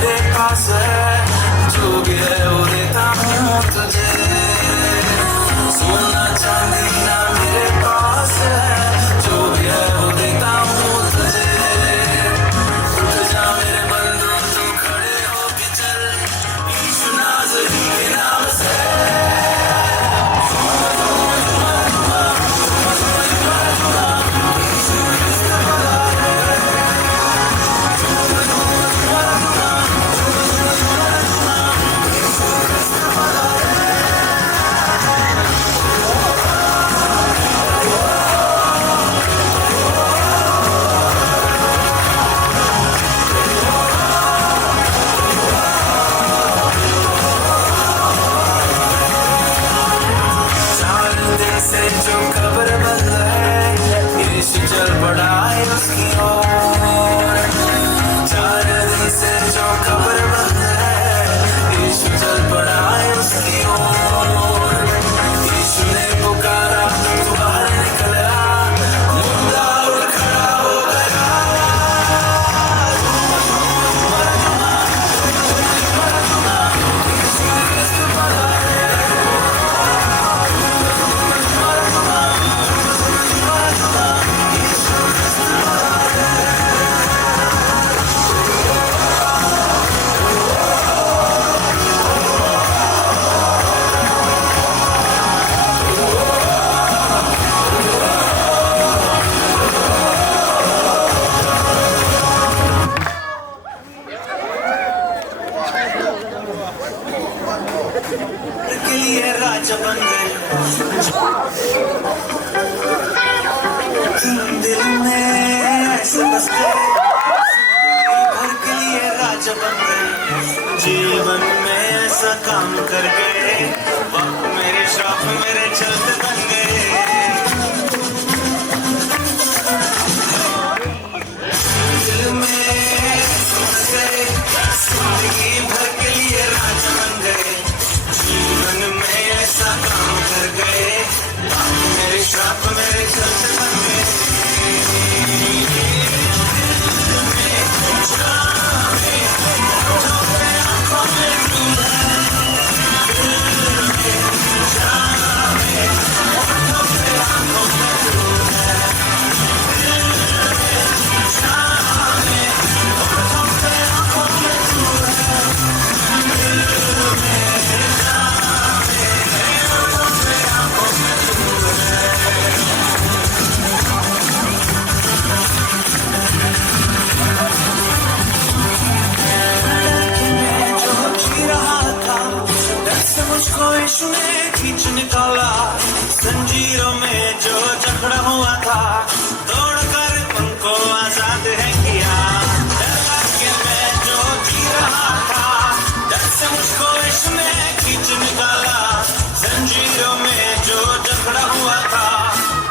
मेरे पास है, जो भी है वो देता हूँ तुझे। सोना चांदी ना मेरे पास है, जो भी है वो देता हूँ तुझे। उठ जा मेरे बंधु तू खड़े होके चल, यीशु नाज़री के नाम से। से जो खबर बंद है, यीशु चल पड़ा है उसकी ओर। 4 दिन से जो खबर बंद है, यीशु चल पड़ा है उसकी ओर। यीशु ने पुकारा तो बाहर निकला, मुर्दा उठ खड़ा हो गया। के लिए राजा बन गए, दिल में ऐसे बस गए। भर के लिए राजा बन गए, जीवन में ऐसा काम कर गए। बाप मेरे श्राप मेरे चलते बन गए। दिल में ऐसे बस गए, जिंदगी भर के लिए राजा बन गए। जीवन में ऐसा काम कर गए, मेरे श्राप मेरे चलते बन गए। मुझको यीशु ने खींच निकाला, जंजीरों में जो जकड़ा हुआ था, दौड़कर उनको आजाद है किया। डर के मैं जो जी रहा था, डर से मुझको यीशु ने खींच निकाला, जंजीरों में जो जकड़ा हुआ था,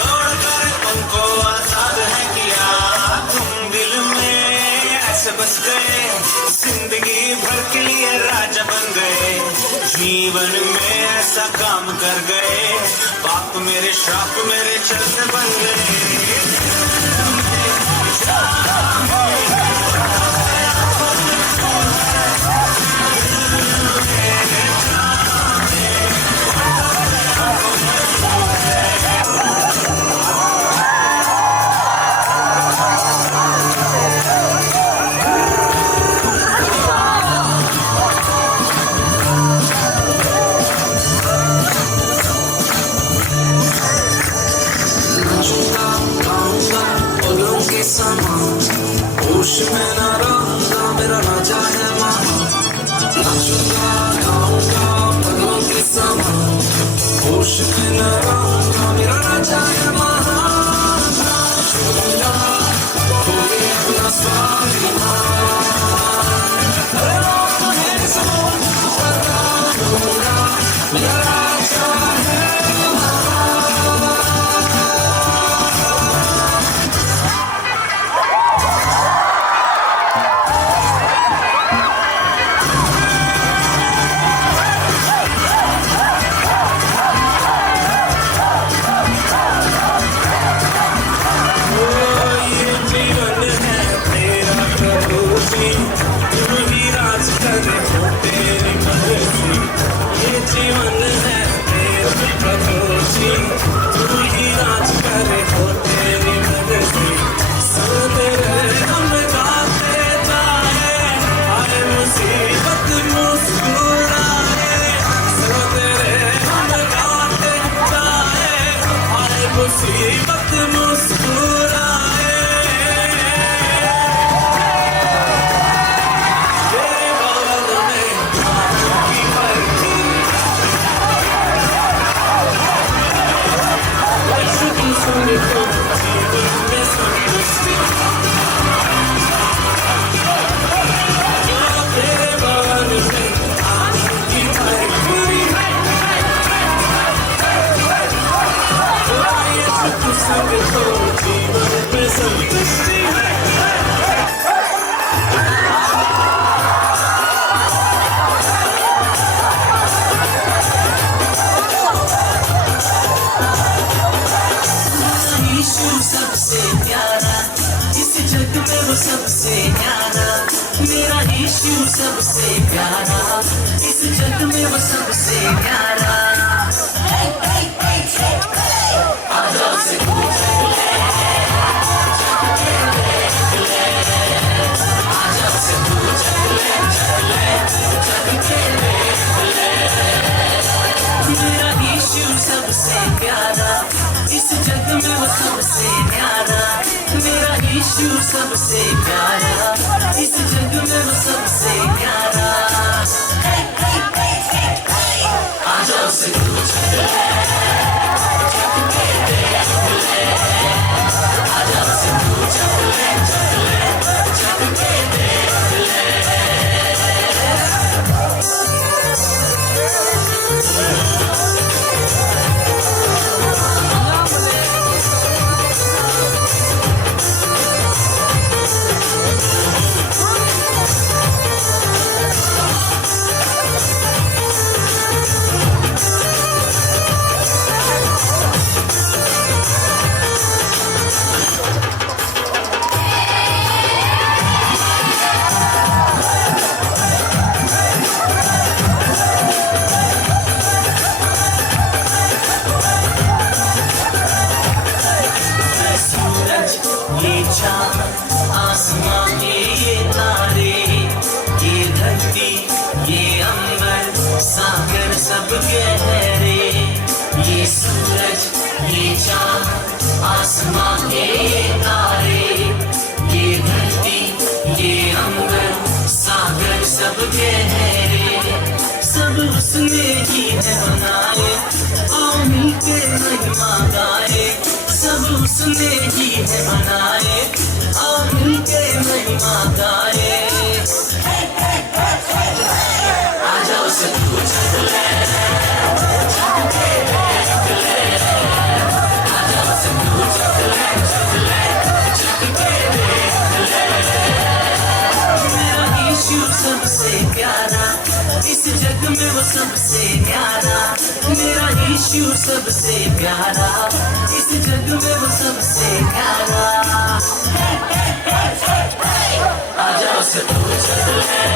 दौड़कर उनको आजाद है किया। तुम दिल में ऐसे बस गए, जिंदगी भर के लिए राजा बन गए। जीवन में ऐसा काम कर गए, पाप मेरे श्राप मेरे चलते बन गए। होश में न रहूंगा, मेरा राजा है महान। नाचूंगा गाऊंगा पगलों के समान, होश में न रहूंगा, मेरा राजा है महान। नाचूंगा खोए अपना स्वाभिमान, बता दूंगा मेरा राजा है। सबसे न्यारा, मेरा यीशु सबसे प्यारा, इस जग में वो सबसे न्यारा। आजा उसे मेरा यीशु सबसे प्यारा, इस जग में वो सबसे न्यारा, मेरा यीशु सबसे प्यारा, इस जग में वो सबसे न्यारा। आजा उसे आजा उसे आसमां में ये तारे, ये धरती, ये अंबर, सागर सब गहरे, ये सूरज, ये चाँद, आसमां के ये तारे, ये धरती, ये अंबर, सागर सब गहरे, सब उसने ही है बनाए, आओ मिलके महिमा गाए, सब उसने ही है बनाए, आओ मिलके महिमा गाए। आजा उसे पूछ ले, आजा उसे पूछ ले, मेरा यीशु सबसे प्यारा, इस जग में वो सबसे न्यारा, मेरा यीशु सबसे प्यारा, इस जग में वो सबसे न्यारा। आजा उसे पूछ ले।